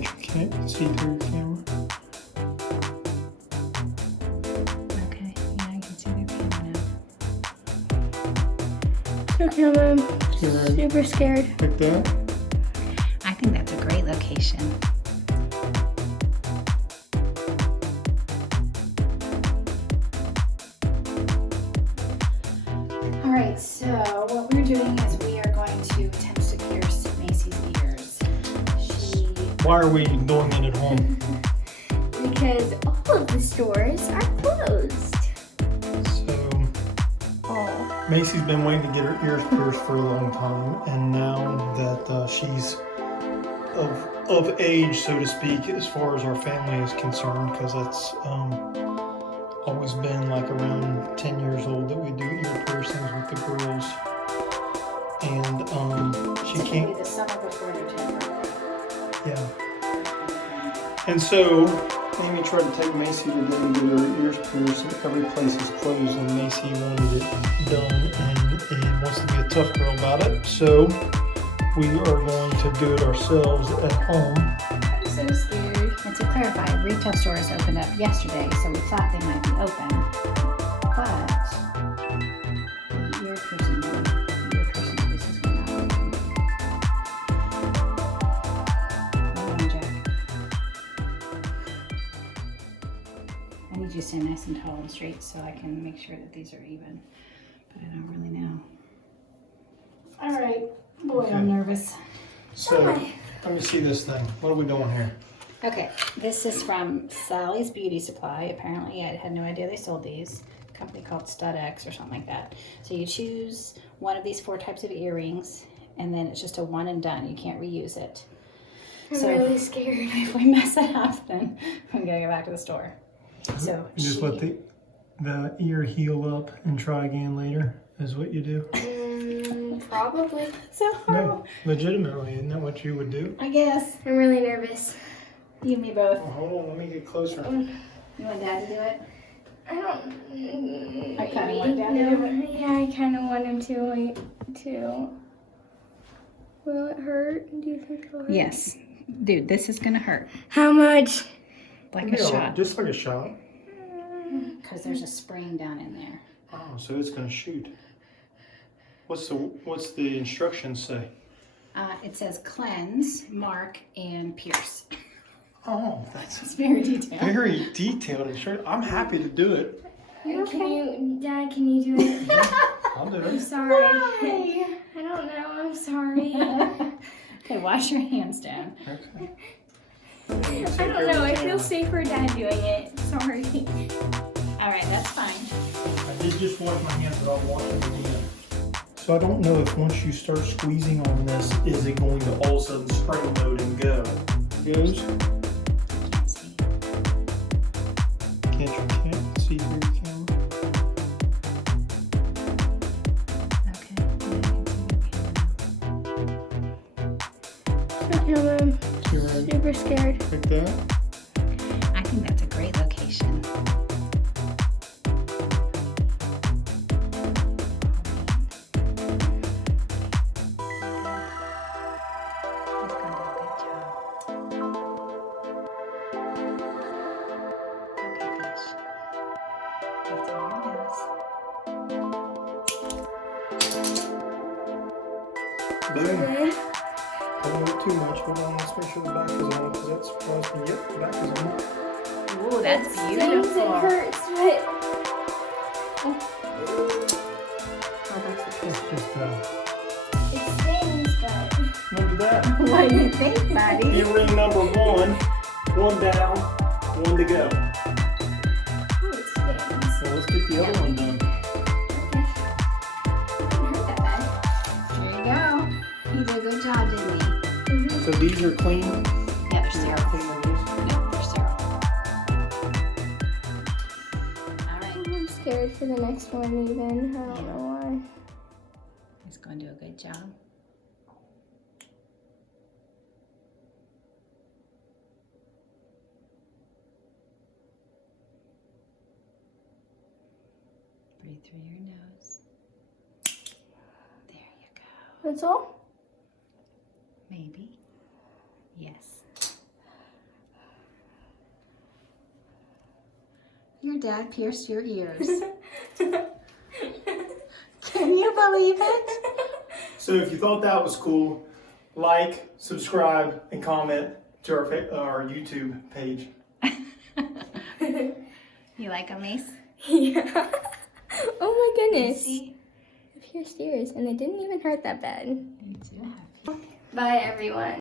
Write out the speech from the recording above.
Can't see through your camera. Okay, yeah, I can see their camera now. Okay, Mom. You're right. Super scared. Like that? I think that's a great location. All right, so what we're doing is we are going to attempt to pierce Macy's ears. Why are we doing it at home? Because all of the stores are closed. So, Oh. Macy's been waiting to get her ears pierced for a long time, and now that she's of age, so to speak, as far as our family is concerned, because that's always been like around 10 years old that we do ear piercings with the girls, and she can't. The summer before their 10th birthday. Yeah. And so Amy tried to take Macy today and get her ears pierced, and every place is closed, and Macy wanted it done and wants to be a tough girl about it. So we are going to do it ourselves at home. I'm so scared. And to clarify, retail stores opened up yesterday, so we thought they might be open. But the ear piercing places were not open. Hold on, Jack. I need you to stand nice and tall and straight so I can make sure that these are even. But I don't really know. All right. Boy, I'm nervous. So let me see this thing. What are we doing here? Okay, this is from Sally's Beauty Supply. Apparently, I had no idea they sold these. A company called Stud X or something like that. So you choose one of these 4 types of earrings, and then it's just a one and done. You can't reuse it. I'm really scared. If we mess it up, then I'm gonna go back to the store. So You just let the ear heal up and try again later, is what you do? Probably. So No, legitimately, isn't that what you would do? I guess I'm really nervous. you and me both. Oh, hold on, let me get closer. You want Dad to do it? I don't. I kind of want Dad to do it. Yeah, I kind of want him to. Wait, too. Will it hurt? Do you think it'll hurt? Yes, dude, this is gonna hurt How much? like a shot Just like a shot. because there's a spring down in there. Oh, so it's gonna shoot. What's the instructions say? It says cleanse, mark, and pierce. Oh, that's It's very detailed. very detailed and short. I'm happy to do it. Dad, can you do it? I'll do I'm it. sorry. Why? I don't know. I'm sorry. Okay, wash your hands down. Okay. I don't know. I feel safer Dad doing it. Sorry. All right, that's fine. I did just wash my hands, but I'll wash them again. So I don't know if once you start squeezing on this, is it going to all of a sudden spring load and go? Goes? Can't see. Can't see through your camera? Okay, yeah, I can see your camera now. I'm You're right. super scared. Like that? I think that's a great location. Boom. Good. Don't do too much. Hold on, let's make sure the back is on because that surprised me. Yep, the back is on. Ooh, that's It stings beautiful. and hurts, but It's just, it stings, but look at that. What do you think, buddy? Earring number 1, 1 down, 1 to go. oh, it stings. So let's get the other one done. Didn't hurt that bad. There you go. You did a good job, didn't he? So these are clean. Yeah, they're sterile. Clean on these. No, they're sterile. All right. I'm scared for the next one even. I don't know why. He's going to do a good job. Breathe through your nose. There you go. That's all? Maybe. Yes. dad pierced your ears. Can you believe it? So if you thought that was cool, like, subscribe, and comment to our YouTube page. You like a Maice? Yeah. Oh my goodness. See? I pierced ears and they didn't even hurt that bad. You do have. Bye everyone.